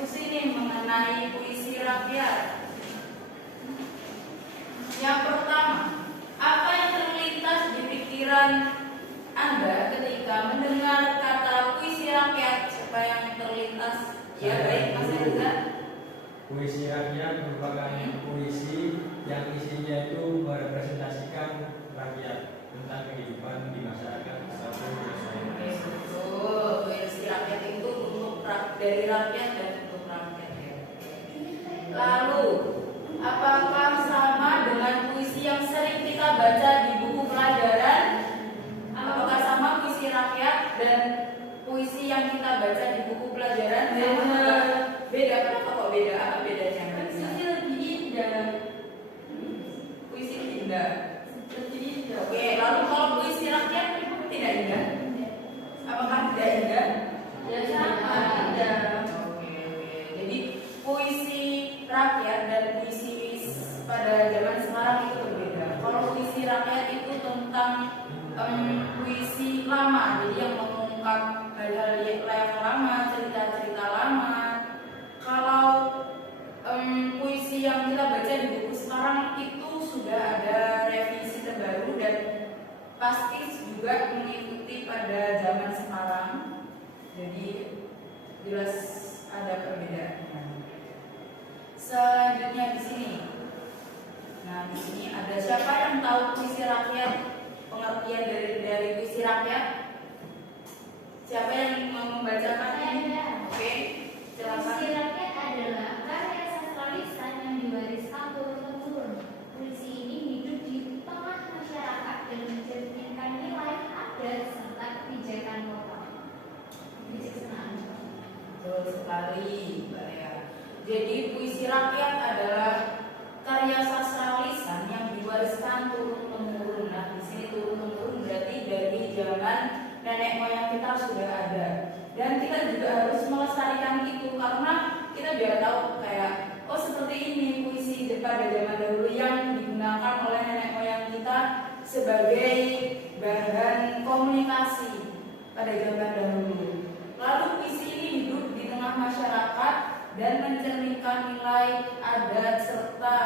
diskusi nih mengenai puisi rakyat. Yang pertama, apa yang terlintas di pikiran Anda ketika mendengar kata puisi rakyat? Siapa yang terlintas? Ya, baik, Mas Hendra. Puisi rakyat merupakan puisi yang isinya itu merepresentasikan rakyat tentang kehidupan di masyarakat satu masyarakat. Betul, puisi rakyat itu untuk dari rakyat dan untuk rakyat. Lalu, apakah sama dengan puisi yang sering kita baca di buku pelajaran? Apakah sama puisi rakyat dan puisi yang kita baca di buku pelajaran? Beda. Kenapa kok beda? Apa bedanya? Puisi lebih indah. Puisi indah. Lebih indah. Oke, lalu kalau puisi rakyat tidak indah? Apakah tidak indah? Ya sama indah. Oke. Jadi puisi rakyat dan puisi pada zaman sekarang itu berbeda. Kalau puisi rakyat itu tentang puisi lama, jadi yang mengungkap hal-hal yang lama, cerita-cerita lama. Kalau puisi yang kita baca di buku sekarang itu sudah ada revisi terbaru dan pasti juga mengikuti pada zaman sekarang. Jadi jelas ada perbedaannya. Selanjutnya di sini. Nah, di sini ada siapa yang tahu puisi rakyat? Pengertian dari puisi rakyat? Siapa yang mau membacakan ini? Oke, silakan. Puisi rakyat adalah karya sastra lisan yang diwariskan turun-temurun. Puisi ini hidup di tengah masyarakat dan mencerminkan nilai adat serta kebijakan lokal. Betul sekali, Mbak Lea. Jadi puisi rakyat adalah karya sastra lisan yang diwariskan turun-temurun. Nah, di sini turun-temurun berarti dari zaman nenek moyang kita sudah ada. Dan kita juga harus melestarikan itu karena kita biar tahu kayak oh seperti ini puisi pada zaman dahulu yang digunakan oleh nenek moyang kita sebagai bahan komunikasi pada zaman dahulu. Lalu puisi ini hidup di tengah masyarakat dan mencerminkan nilai adat serta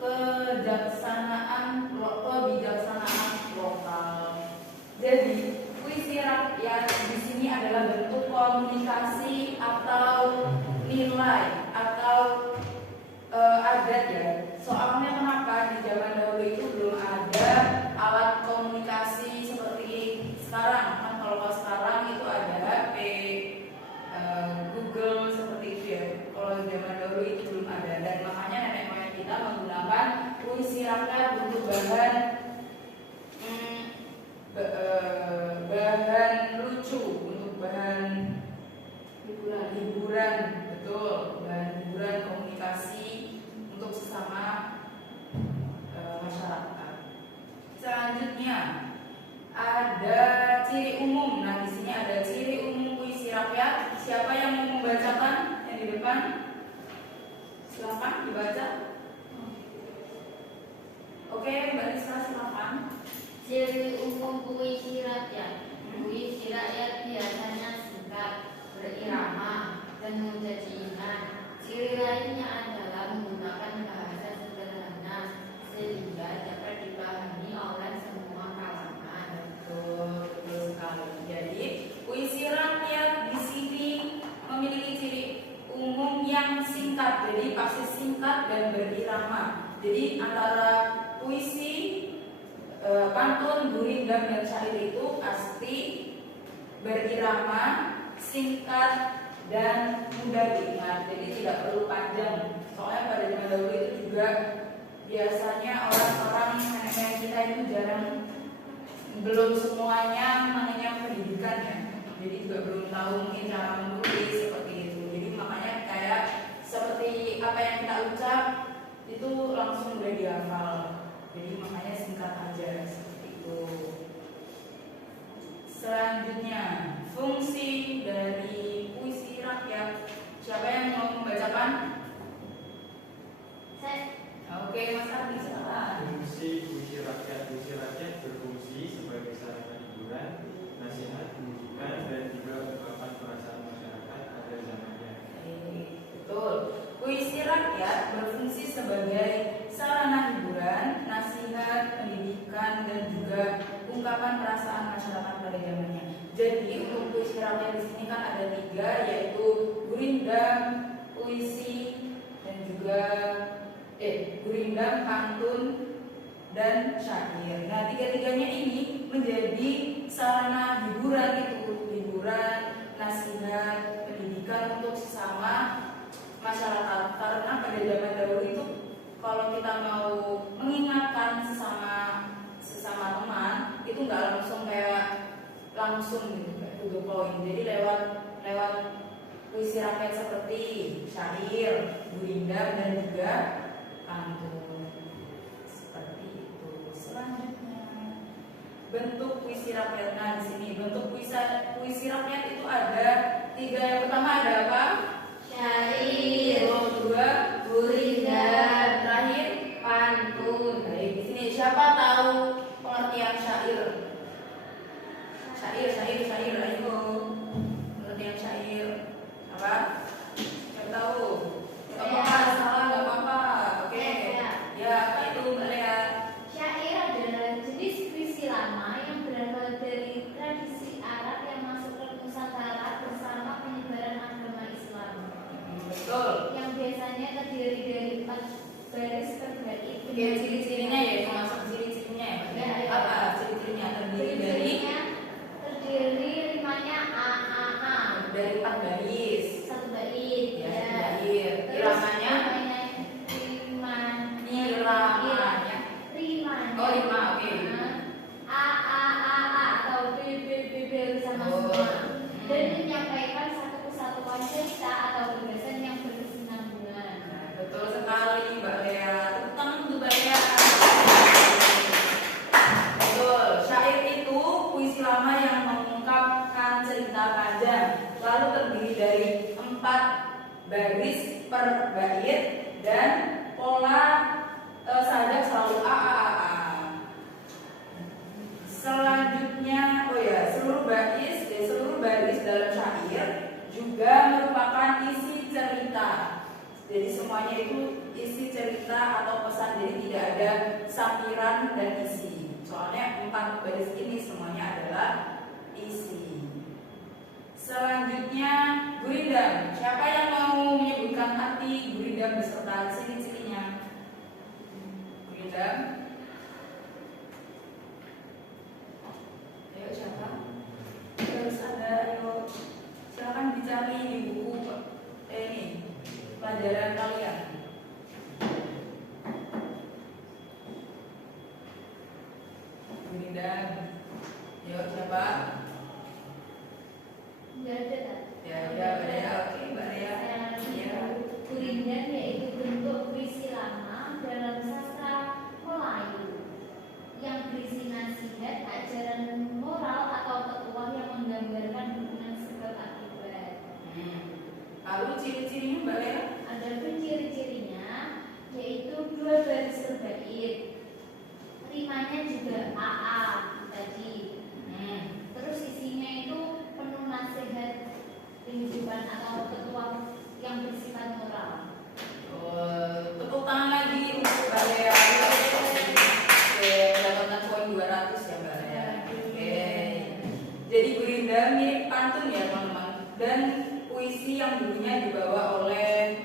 kebijaksanaan lokal. Jadi puisi rakyat di sini adalah bentuk komunikasi atau nilai atau adat ya. Soalnya kenapa di zaman dahulu itu belum ada alat komunikasi seperti sekarang kan? Kalau sekarang itu ada HP, Google seperti itu ya. Kalau zaman dahulu itu belum ada dan makanya nenek moyang kita menggunakan puisi rakyat untuk bahan lucu, untuk bahan hiburan, betul, bahan hiburan komunikasi untuk sesama masyarakat. Selanjutnya ada ciri umum. Nah, di sini ada ciri umum puisi rakyat. Siapa yang mau membacakan? Yang di depan, silakan dibaca. Oke, Mbak Lisa, silakan. Ciri umum puisi rakyat. Puisi rakyat biasanya singkat, berirama, dan mudah diingat. Ciri lainnya adalah menggunakan bahasa sederhana sehingga dapat dipahami oleh semua kalangan. Betul sekali. Jadi puisi rakyat di sini memiliki ciri umum yang singkat. Jadi pasti singkat dan berirama. Jadi antara puisi pantun, gurindam dan syair itu pasti berirama, singkat dan mudah diingat. Jadi tidak perlu panjang. Soalnya pada zaman dahulu itu juga biasanya orang-orang nenek kita itu jarang, belum semuanya namanya pendidikan ya. Jadi juga belum tahu mungkin cara menulis seperti itu. Jadi makanya kayak seperti apa yang kita ucap itu langsung udah dihafal. Jadi makanya singkat aja seperti itu. Selanjutnya, fungsi dari puisi rakyat. Siapa yang mau membacakan? Oke, Mas Ardi, silakan. Fungsi puisi rakyat berfungsi sebagai sarana hiburan, nasihat, pendidikan, dan juga ungkapan perasaan masyarakat atas rakyat berfungsi sebagai sarana hiburan, nasihat, pendidikan, dan juga ungkapan perasaan masyarakat pada zamannya. Jadi untuk puisi rakyat di sini kan ada 3, yaitu gurindam, puisi, dan juga gurindam, pantun, dan syair. Nah, 3-tiganya ini menjadi sarana hiburan nasihat, pendidikan untuk sesama masyarakat. Karena pada zaman dahulu itu kalau kita mau mengingatkan sesama teman itu nggak langsung gitu, kayak to the point. Jadi lewat puisi rakyat seperti syair, gurindam, dan juga pantun. Seperti itu. Selanjutnya bentuk puisi rakyat. Nah, di sini bentuk puisi rakyat itu ada 3. Yang pertama ada apa? Syair, Yang kedua gurindam, terakhir pantun. baik. Di sini siapa tahu pengertian syair? Syair, ayo. Pengertian syair apa? Siapa tahu? Nggak apa-apa, salah nggak apa-apa. Oke. Ya, apa itu Mbak Lea? Syair adalah jenis puisi lama yang berasal dari tradisi Arab yang masuk ke Nusantara bersama penyebaran agama Islam, Betul. yang biasanya terdiri dari 4 baris per bait. Oke, ciri-cirinya ya, termasuk ciri-cirinya ya. Ya, ya. Apa ciri-cirinya? Terdiri dari rimanya a dari 4 baris. 1 bait. Ya, syair. Iramanya? Iramanya. Rimanya. Oh, rima, oke. A atau B bersama Oh. semua. Dan menyampaikan satu kesatuan cerita atau gagasan yang berkesinambungan. Nah, betul sekali Mbak Lea. Tepuk tangan untuk Mbak Lea. Betul. Syair itu puisi lama yang mengungkapkan cerita panjang, lalu terdiri dari 4 baris per bait dan pola sajak selalu a. Selanjutnya, seluruh baris dalam syair juga merupakan isi cerita. Jadi semuanya itu isi cerita atau pesan, jadi tidak ada sampiran dan isi. Soalnya 4 baris ini semuanya adalah isi. Selanjutnya gurindam. Siapa yang mau menyebutkan arti gurindam beserta ciri-cirinya? Gurindam. Ayo siapa? Harus ada, ayo silakan dicari di buku ini pelajaran kalian. Gurindam. Ayo siapa? Nggak ada tak? Ya, oke Mbak Lea. Ya. Gurindam yaitu bentuk puisi lama dalam sastra Melayu yang berisi nasihat, ajaran moral atau petuah yang menggambarkan hubungan sebab akibat. Lalu ciri-cirinya Mbak Lea? Adapun ciri-cirinya yaitu 2 baris per bait. Rimanya juga AA tadi. Terus isinya itu penuh nasihat kehidupan atau petuah yang bersifat moral. Tepuk tangan lagi untuk Mbak Lea. Oke, mendapatkan poin 200 ya Mbak Lea. Oke. Jadi gurindam mirip pantun ya teman-teman. Dan puisi yang dulunya dibawa oleh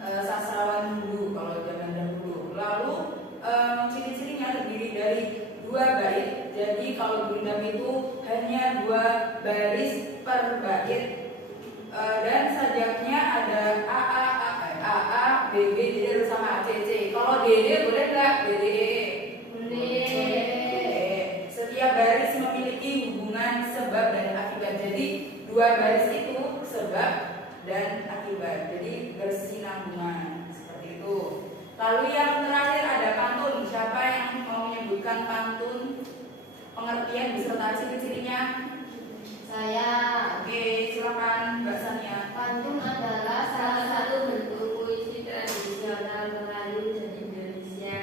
sastrawan dulu kalau zaman dahulu. Lalu ciri-cirinya terdiri dari 2 bait. Jadi kalau gurindam itu hanya 2 baris per bait. Dan sajaknya ada AA, BB, jadi bersama ACC. Kalau DD boleh nggak? DDE. Boleh. Setiap baris memiliki hubungan sebab dan akibat. Jadi 2 baris itu sebab dan akibat. Jadi bersinambungan seperti itu. Lalu yang terakhir ada pantun. Siapa yang mau menyebutkan pantun? Pengertian beserta ciri-cirinya? Saya. Oke, silakan Mbak Sania. Pantun adalah salah satu bentuk puisi tradisional Melayu dan Indonesia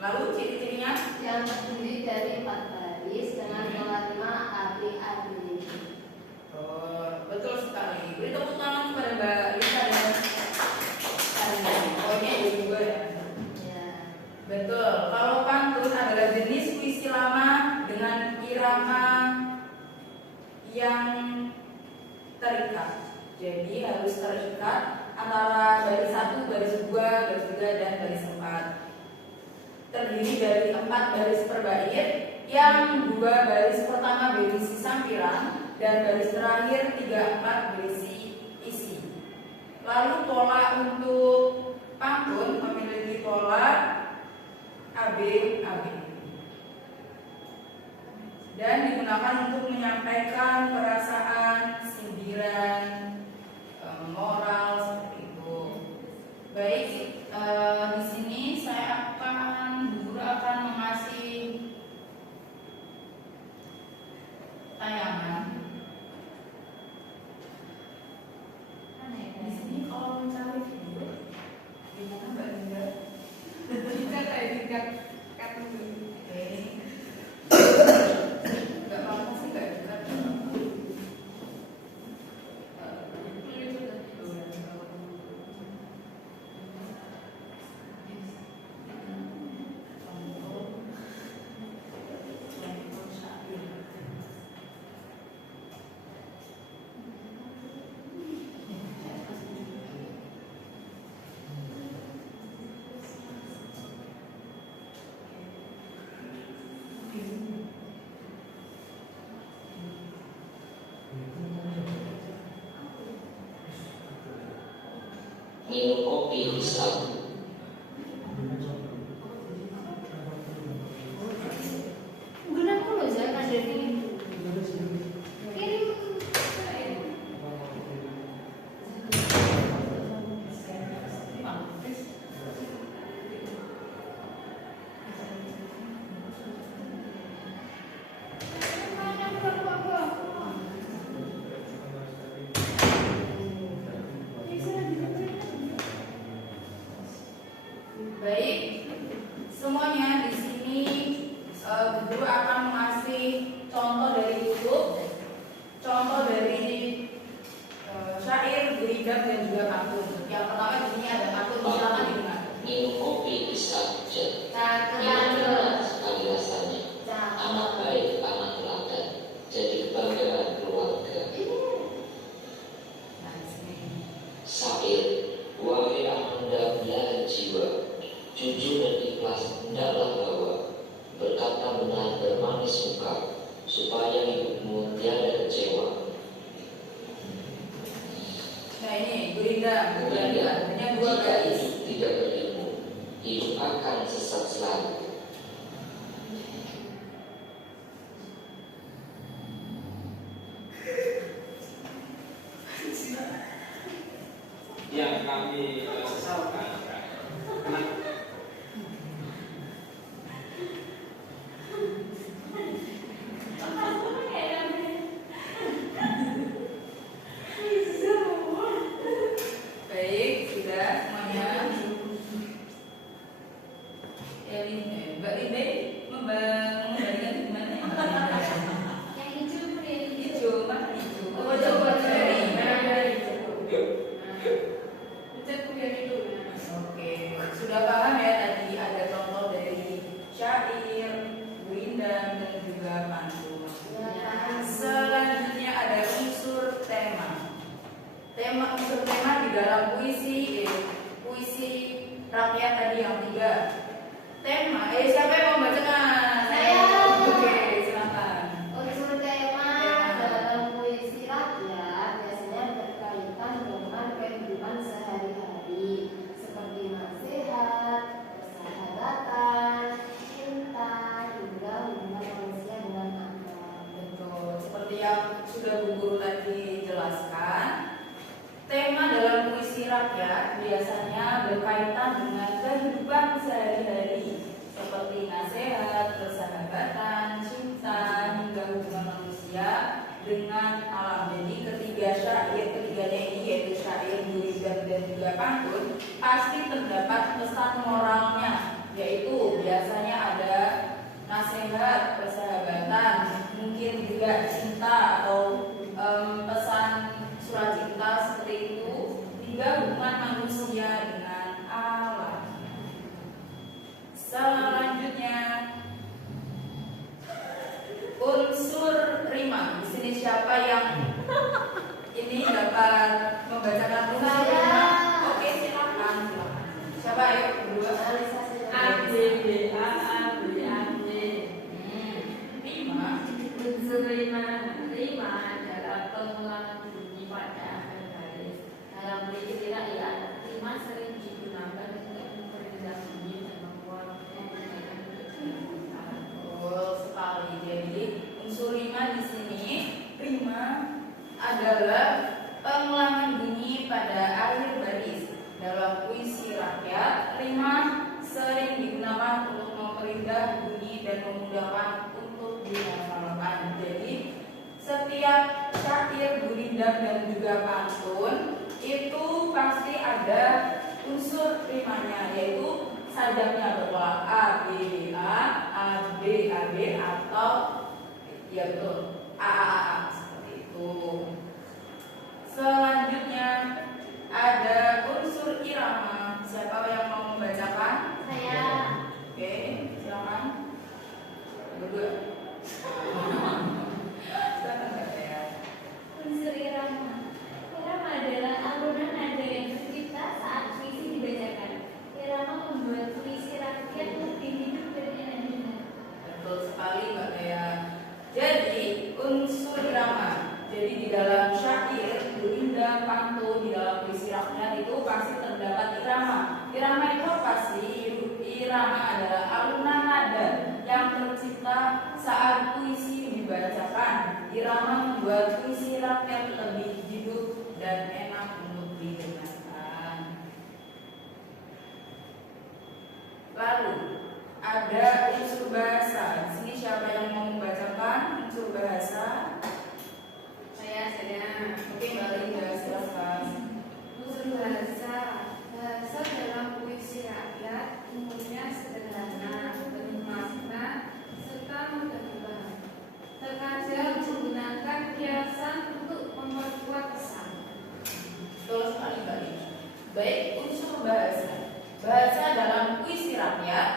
Lalu ciri-cirinya? yang terdiri dari 4 baris dengan pola rima ABAD. Betul sekali. Beri tepuk tangan kepada Mbak Lisa dan Sania. terikat. Jadi harus terikat antara baris 1, baris 2, baris 3, dan baris 4. Terdiri dari 4 baris per bait, yang 2 baris pertama berisi sampiran dan baris terakhir 3/4 berisi isi. Lalu pola untuk pantun memiliki pola AB dan digunakan untuk menyampaikan perasaan, sindiran, moral seperti itu. Baik, di sini guru akan mengasih tayangan. Di sini kalau mencari video, gimana Mbak Linda? Oke. Nggak apa-apa sih, nggak dekat. Minum kopi Islam. Gunakan dulu jangan jadi kirim. Baik, semuanya di sini guru akan mengasih contoh dari YouTube, contoh dari syair, gurindam, dan juga pantun. Yang pertama di sini ada pantun, silakan didengar. Minum kopi Islam. Cakep. Enak sekali rasanya. Anak baik, anak teladan. Jadi kebanggaan keluarga. Nah, di sini. Syair, wahai anda belahan jiwa, jujur dan ikhlas hendaklah bawa, berkata benar bermanis muka, supaya hidupmu tiada kecewa. Nah ini gurindam, hanya 2 Jika garis. hidup tidak berilmu, hidup akan sesat selalu. Yang kami sesalkan karena Baik, sudah semuanya. Mbak Linda membandingkan gimana? Yang hijau kuning. Hijau, mana hijau? Oh, coba dari Oke, sudah paham ya tadi ada contoh dari syair, gurindam, dan juga pantun. Selanjutnya ada unsur tema. Unsur tema di dalam puisi rakyat tadi yang 3. Tema, siapa yang mau bacakan? Saya. Oke, silakan. Unsur tema dalam puisi rakyat biasanya berkaitan dengan kehidupan sehari-hari seperti nasihat, persahabatan, cinta, hingga hubungan manusia dengan alam. Betul, seperti yang sudah Bu Guru tadi jelaskan, tema dalam puisi rakyat biasanya berkaitan dengan kehidupan sehari-hari seperti nasihat, persahabatan, cinta, hingga hubungan manusia dengan alam. Jadi ketiganya ini yaitu syair, gurindam, dan juga pantun pasti terdapat pesan moralnya, yaitu biasanya ada nasihat, persahabatan, mungkin juga cinta atau pesan surat cinta seperti itu, hingga hubungan manusia dengan alam. Selanjutnya unsur rima. Di sini siapa yang ini dapat membacakan unsur Saya. irama? Oke, silakan. Siapa? Ayo berdua. Alisa saja. A B B A A B A B. Rima. Unsur lima adalah pengulangan bunyi pada akhir baris. Dalam berikutnya ia lima sering digunakan untuk memperindah bunyi dan membuat Betul sekali. Jadi unsur rima di sini, rima adalah pengulangan bunyi pada akhir baris. Dalam puisi rakyat, rima sering digunakan untuk memperindah bunyi dan memudahkan untuk dihafalkan. Jadi setiap syair, gurindam dan juga pantun itu pasti ada unsur rimanya, yaitu sajaknya berulang A B B A B A B atau ya betul A seperti itu. Selanjutnya ada unsur irama. Siapa yang mau membacakan? Saya. Oke, silakan. Berdua. Silakan Mbak Tia. Unsur irama. Irama adalah alunan nada yang tercipta saat puisi dibacakan. Irama membuat puisi rakyat lebih hidup dan enak. Betul sekali Mbak Tia. Jadi unsur irama. Jadi di dalam syair, gurindam, pantun, di dalam puisi rakyat itu pasti terdapat irama. Irama itu apa sih? Irama adalah alunan nada yang tercipta saat puisi dibacakan. Irama membuat puisi rakyat lebih hidup dan enak untuk didengarkan. Lalu ada unsur bahasa. Di sini siapa yang mau membacakan unsur bahasa? saya. Oke, Mbak Linda, silakan. Unsur bahasa dalam puisi rakyat umumnya sederhana, penuh makna, serta mudah dipahami. Terkadang menggunakan kiasan untuk memperkuat pesan. Betul sekali Mbak Linda. Baik, unsur bahasa. Bahasa dalam puisi rakyat,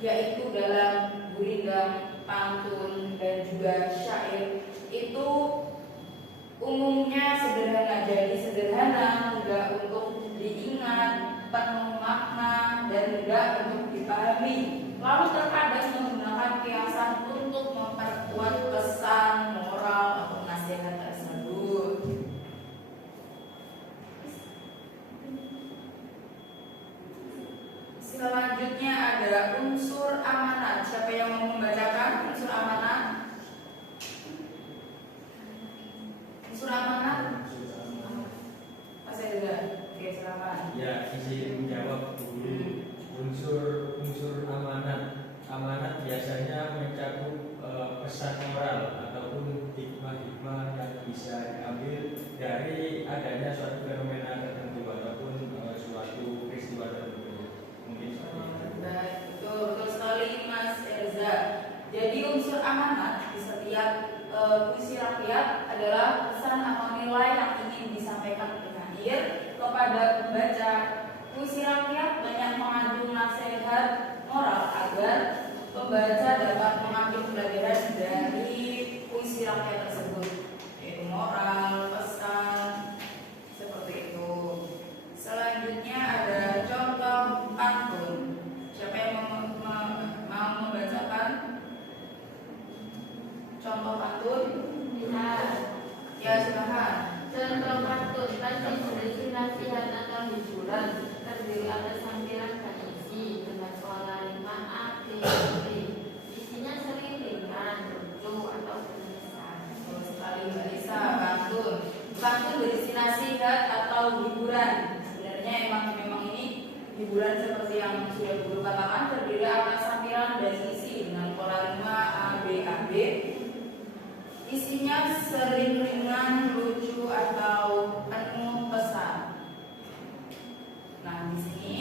yaitu dalam gurindam, pantun, dan juga syair itu umumnya sederhana. Jadi sederhana, mudah untuk diingat, penuh makna, dan mudah untuk dipahami. Lalu terkadang menggunakan kiasan untuk memperkuat pesan, moral, atau nasihat tersebut. Selanjutnya ada unsur amanat. Siapa yang mau membacakan unsur amanat? Unsur amanat? Mas Eza, oke silakan. Ya, izin menjawab dulu. Unsur amanat biasanya mencakup pesan moral ataupun hikmah-hikmah yang bisa diambil dari adanya suatu fenomena tertentu ataupun suatu peristiwa tertentu. Mungkin seperti itu. Baik, betul sekali Mas Eza. Jadi unsur amanat di setiap puisi rakyat adalah pesan atau nilai yang ingin disampaikan penyair kepada pembaca. Puisi rakyat banyak mengandung nasihat moral agar pembaca dapat mengambil pelajaran dari puisi rakyat tersebut, yaitu moral, pesan, seperti itu. Selanjutnya ada contoh pantun. Siapa yang mau membacakan contoh pantun? Ya, silakan. Contoh pantun pasti berisi nasihat atau hiburan, terdiri atas sampiran dan isi dengan pola 5A, B, B. Isinya sering ringan, lucu atau berkesan. Betul sekali Mbak Lisa. Pantun berisi nasihat atau hiburan. Sebenarnya memang ini hiburan seperti yang sudah guru katakan, terdiri atas sampiran dan isi dengan pola 5A, B, A, B. Isinya sering ringan, lucu atau penuh pesan. Nah, di sini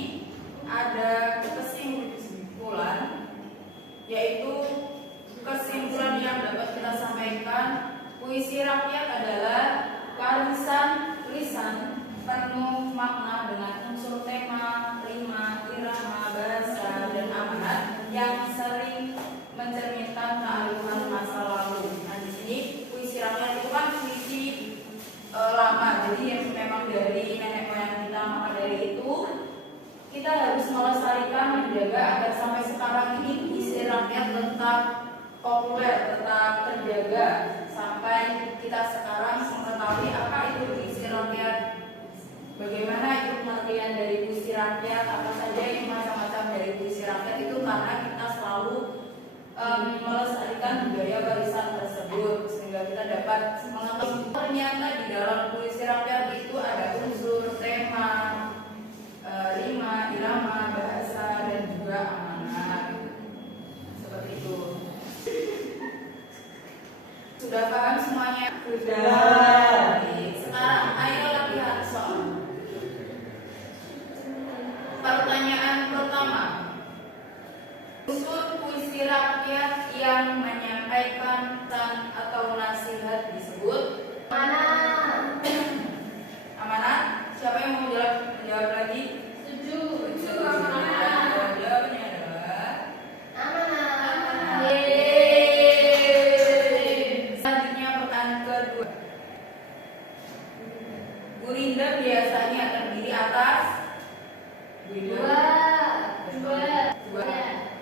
ada kesimpulan, yaitu kesimpulan yang dapat kita sampaikan, puisi rakyat adalah warisan lisan penuh makna dengan unsur tema, rima, irama, bahasa, dan amanat yang sering mencerminkan kearifan masa lalu. Nah, di sini puisi rakyat itu kan puisi lama, jadi dari nenek moyang kita. Maka dari itu kita harus melestarikan, menjaga agar sampai sekarang ini puisi rakyat tetap populer, tetap terjaga sampai kita sekarang mengetahui apa itu puisi rakyat, bagaimana itu pengertian dari puisi rakyat, apa saja yang macam-macam dari puisi rakyat itu, karena kita selalu melestarikan budaya warisan tersebut sehingga kita dapat mengetahui ternyata di dalam puisi rakyat itu ada unsur tema, rima, irama, bahasa, dan juga amanat. Seperti itu. Sudah paham semuanya? Sudah. Sekarang ayo latihan soal. Pertanyaan pertama. Unsur puisi rakyat yang menyampaikan pesan atau nasihat disebut Mana? amanat. Siapa yang mau menjawab lagi? Setuju. Jawabannya adalah Amanah. selanjutnya pertanyaan kedua. Gurinda biasanya terdiri atas Dua.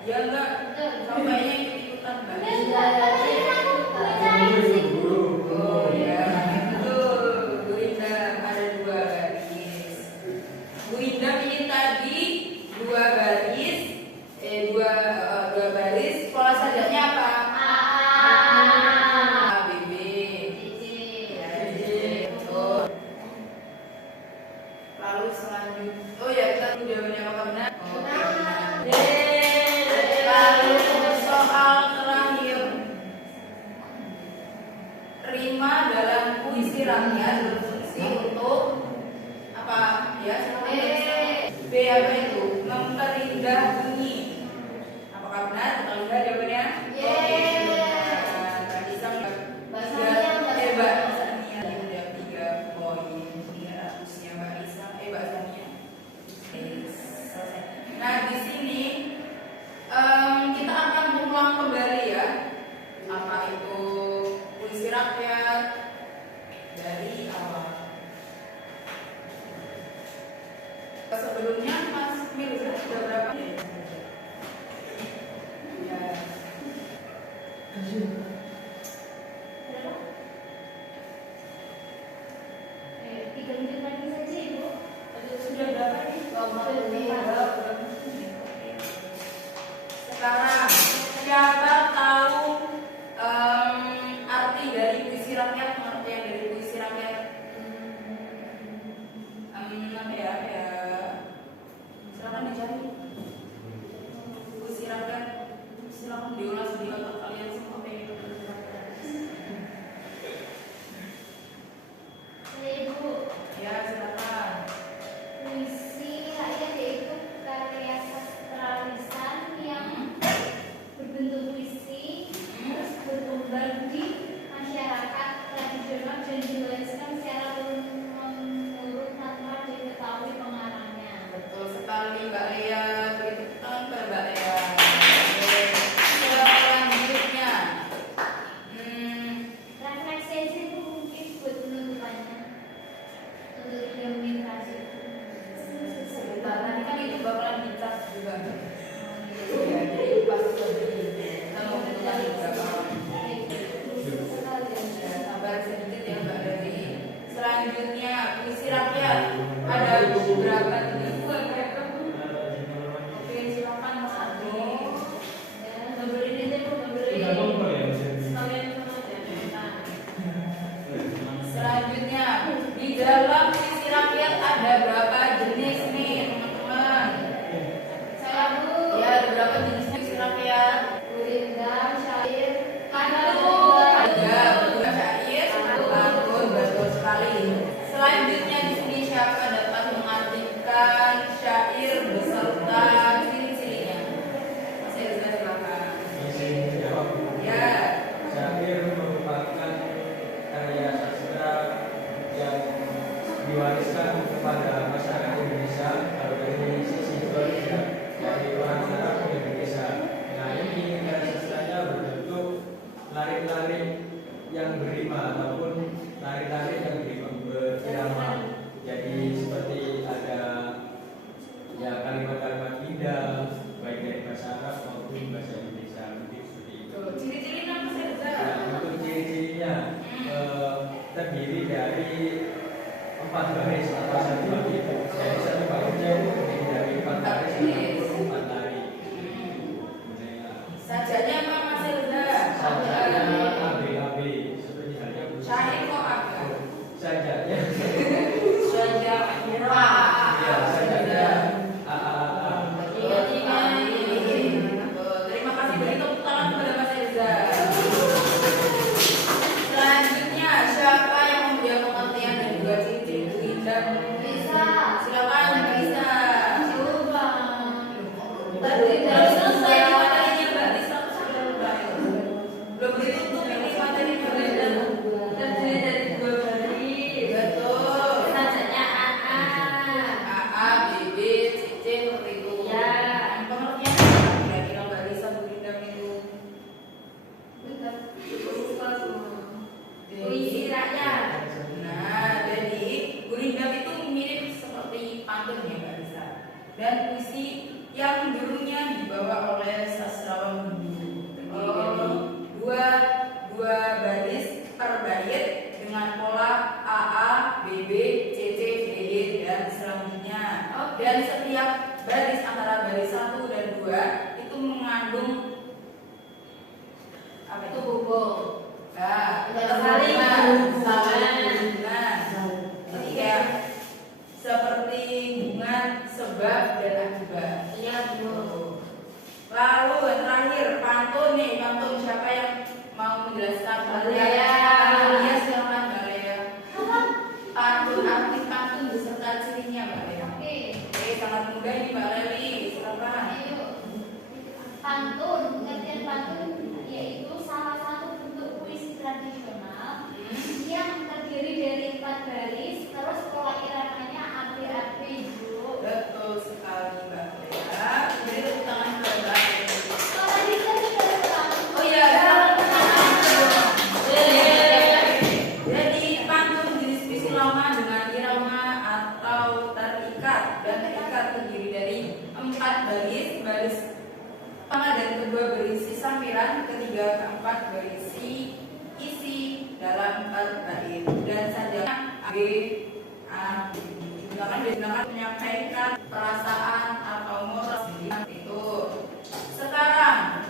Ya enggak? Sampainya ikut-ikutan Mbak. Oh iya, betul. Gurinda ada 2 baris. Gurinda ini tadi 2 baris, dua baris. Pola sajaknya apa? A, B, B. Ya, B. Betul. Lalu selanjutnya, oh ya kita tunggu jawabannya apakah benar? Oke, benar. Lalu soal terakhir. Rima dalam puisi rakyat berfungsi untuk apa? Ya, silakan tulis. B apa itu? Memperindah bunyi. Apakah benar? Kita lihat jawabannya. Oke, benar. Tadi sama Mbak Sania udah 3 poin. 300-nya Mbak Isa. Mbak Sania. Selesai. Nah, di sini kita akan mengulang kembali ya apa itu puisi rakyat dari awal. Sebelumnya Mas Mirza sudah berapa ya? Ya. Berapa? 3 menit lagi saja Ibu. Sudah berapa nih? Sekarang siapa tahu arti dari puisi rakyat, pengertian dari puisi rakyat? Apa ya? Silakan dicari. Puisi rakyat, silakan diulas di otak kalian semua apa yang itu puisi rakyat. Ibu. Ya, silakan. Puisi rakyat yaitu karya sastra lisan yang berbentuk puisi, terus berkembang di masyarakat tradisional dan diwariskan secara turun-menurun tanpa diketahui pengarangnya. Betul sekali Mbak Lea. Begitu tangan ke Mbak Lea. Selanjutnya, Refleksi aja itu mungkin buat penutupannya untuk demonstrasi. sebentar nanti kan itu bakalan dicas juga. Ya, jadi pas kita mau menentukan berapa. Ya, sabar sedikit ya Mbak Dewi. Selanjutnya puisi rakyat ada berapa nih? Oke, silakan Mas Adi. Ngobrolin aja Bu, ngobrolin. Sekalian sama aja. Selanjutnya di dalam puisi rakyat ada berapa jenis nih teman-teman? Saya Bu. Ya, ada berapa jenis puisi rakyat? Gurinda, syair, Ada juga syair, pantun, betul sekali. Selanjutnya di sini siapa dapat mengartikan syair beserta ciri-cirinya? Mas Elza silakan. Ya, Syair merupakan karya sastra yang diwariskan kepada masyarakat Indonesia. Kalau dari sisi historis ya, dari orang Arab ke Indonesia. Nah, ini karya sastranya berbentuk larik-larik yang berima ataupun larik-larik yang berirama. Jadi 4 baris atau 1 baris. Jadi 1 barisnya itu terdiri dari 4 baris atau 4 tari. Sajanya apa Mas Elda? Sajanya AB seperti halnya Syair kok agak. sajanya. Saja A. Iya, sajanya A. Terima kasih, beri tepuk tangan kepada Mas Elda. Selanjutnya siapa yang mempunyai pengertian dan juga ciri-ciri berindang? Bisa. Silakan Bisa. Coba. Tadi belum selesai materinya Mbak Lisa. Belum ditutup ini materinya berindang. Terdiri dari 2 baris. Betul. Sajanya AA. A, B, B, C, C seperti itu. Ya. Pengertian kira-kira Mbak Lisa berindang itu. Bentar. Lupa semua. Puisi rakyat. Nah, jadi gurindam itu mirip seperti pantun ya Mbak Lisa. Dan puisi yang dulunya dibawa oleh sastrawan Hindu. Terdiri dari dua baris per bait dengan pola AA, BB, CC, DD dan selanjutnya. Dan setiap baris antara baris 1 dan 2 itu mengandung apa itu? Hubung. Nah, Saling berhubungan. Ketiga, seperti hubungan sebab dan akibat. Iya, Bu. Lalu yang terakhir pantun nih, pantun siapa yang mau menjelaskan? Balea. Iya silakan Balea. Pantun arti pantun beserta cirinya Balea. Oke. Oke, sangat mudah ini Mbak Leli, silakan. Ayo. Pantun, pengertian pantun yaitu salah satu bentuk puisi tradisional yang terdiri dari 4 baris, terus pola iramanya apri-apri, Bu. Betul sekali Mbak Lea. Beri tepuk tangan kepada Mbak Leli. Kalau tadi kan sudah ulang. Oh iya, jadi pantun jenis puisi lama dengan irama atau terikat dan terikat terdiri dari 4 baris pertama dan kedua berisi sampiran, ketiga keempat berisi isi dalam 4 bait dan sajanya A, B, A, B. Digunakan menyampaikan perasaan atau moral itu. Sekarang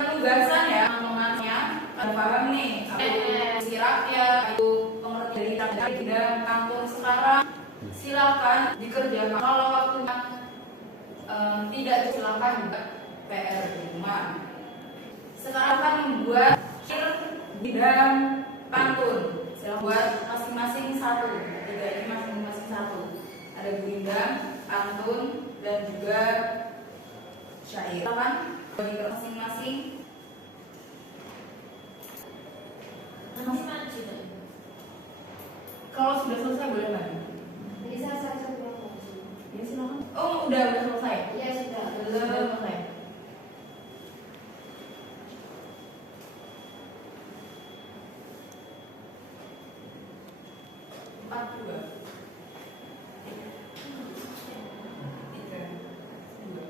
penugasan ya teman-temannya kan paham nih puisi rakyat itu pengertian dari bidang pantun. Sekarang silakan dikerjakan kalau waktunya tidak silakan juga PR di rumah. Sekarang akan membuat bidang pantun. Silakan buat masing-masing satu. Tiga ini masing-masing satu. Ada gurindam, pantun dan juga syair. Silakan bagi masing-masing. Kalau sudah selesai boleh lagi. Bisa saya coba. Ya silakan. Oh udah selesai. Iya sudah. Sudah selesai. Empat dua. Tiga. Dua.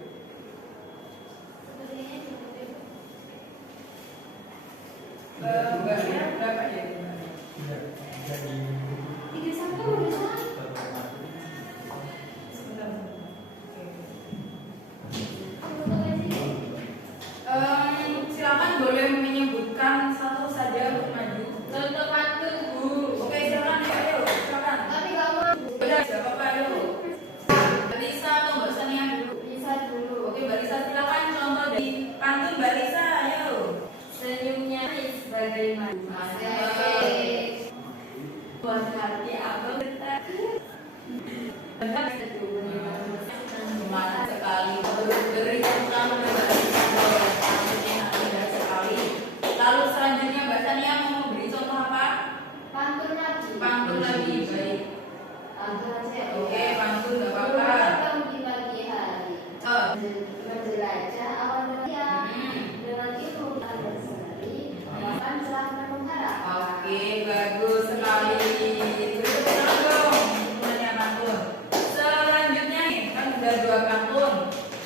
Sepertinya cukup itu. Mbaknya berapa ya? Tidak jadi 3 sampai udah selesai. Sebentar. Silakan boleh menyebutkan satu saja untuk maju. Contoh pantun, Bu. Oke, silakan ya, ayo, silakan. Tapi kamu Udah, siapa apa ayo. Mbak Lisa atau Mbak Sania dulu? bisa dulu. Oke, Mbak Lisa silakan contoh di pantun Mbak Lisa, ayo. Senyumnya sebagai manis. Asik. Buat hati abang betah. Bentar seduh. Semangat sekali. Beri tepuk tangan kepada Mbak Lisa. Pantunnya indah sekali. Lalu selanjutnya Mbak Sania mau memberi contoh apa? Pantun lagi. Pantun lagi, baik. Pantun aja. Oke, pantun nggak apa-apa. Berulang di pagi hari. Oh. Menjelajah awan siang Hmm. dengan ilmu dan berseri, bahkan telah penuh harapan. Oke, bagus sekali. Beri tepuk tangan dong. Semuanya pantun. Selanjutnya nih, kan udah 2 pantun.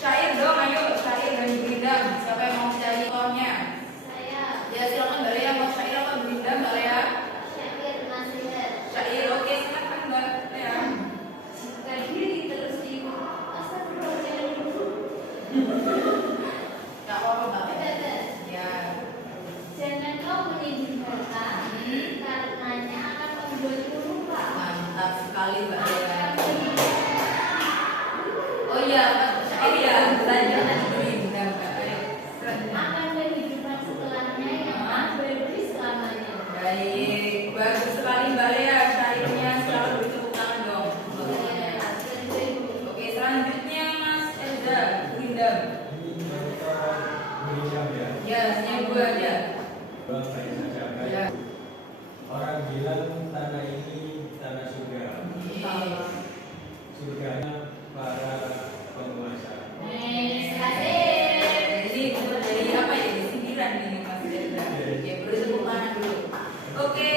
Syair dong, ayo syair dan berindam. Siapa yang mau cari contohnya? Saya Ya silakan Mbak Lea, mau syair apa berindam Mbak Lea? syair nasihat. Syair, oke silakan Mbak Lea. surganya para penguasa. Terima kasih. Ini bukan dari apa ya? Dari sindiran ini Mas Hendra. Oke, beri tepuk tangan dulu. Oke,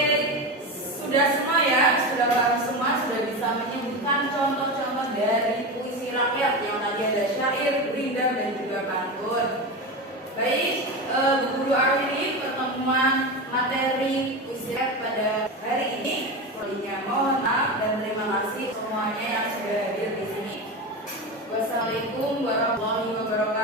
sudah semua ya, sudah paham semua, sudah bisa menyebutkan contoh-contoh dari puisi rakyat yang tadi ada syair, rindam dan juga pantun. Baik, Bu Guru akhiri pertemuan materi puisi rakyat pada hari ini. Mohon maaf dan terima kasih semuanya yang sudah hadir di sini. Wassalamualaikum warahmatullahi wabarakatuh.